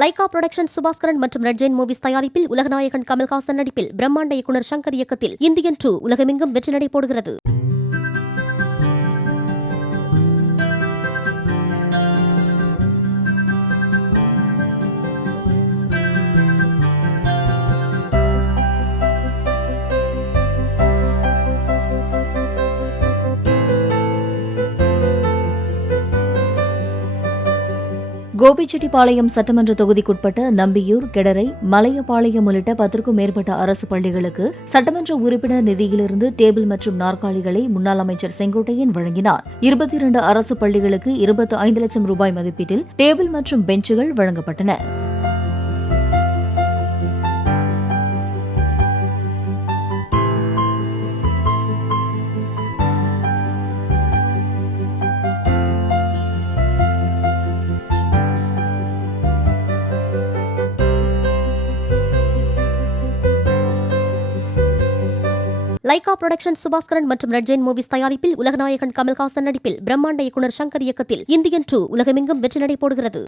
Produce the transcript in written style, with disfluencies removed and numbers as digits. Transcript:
Lyca production Subaskaran மற்றும் red Jain movies தயாரிப்பில் உலகநாயகன் கமல்ஹாசன் நடிப்பில் பிரம்மாண்ட இயக்குனர் சங்கர் இயக்கத்தில் இந்தியன் 2 உலகமெங்கும் வெற்றி நடை போடுகிறது. கோபிச்செட்டிப்பாளையம் சட்டமன்ற தொகுதிக்குட்பட்ட நம்பியூர், கெடரை, மலையபாளையம் உள்ளிட்ட 10க்கும் மேற்பட்ட அரசு பள்ளிகளுக்கு சட்டமன்ற உறுப்பினர் நிதியிலிருந்து டேபிள் மற்றும் நாற்காலிகளை முன்னாள் அமைச்சர் செங்கோட்டையன் வழங்கினார். 22 அரசு பள்ளிகளுக்கு 25 லட்சம் ரூபாய் மதிப்பீட்டில் டேபிள் மற்றும் பெஞ்சுகள் வழங்கப்பட்டன. லைகா புரொடக்ஷன் சுபாஸ்கரன் மற்றும் ரெட் ஜெயின் மூவிஸ் தயாரிப்பில் உலகநாயகன் கமல்ஹாசன் நடிப்பில் பிரம்மாண்ட இயக்குனர் சங்கர் இயக்கத்தில் இந்தியன் 2 உலகமெங்கும் வெற்றி நடை போடுகிறது.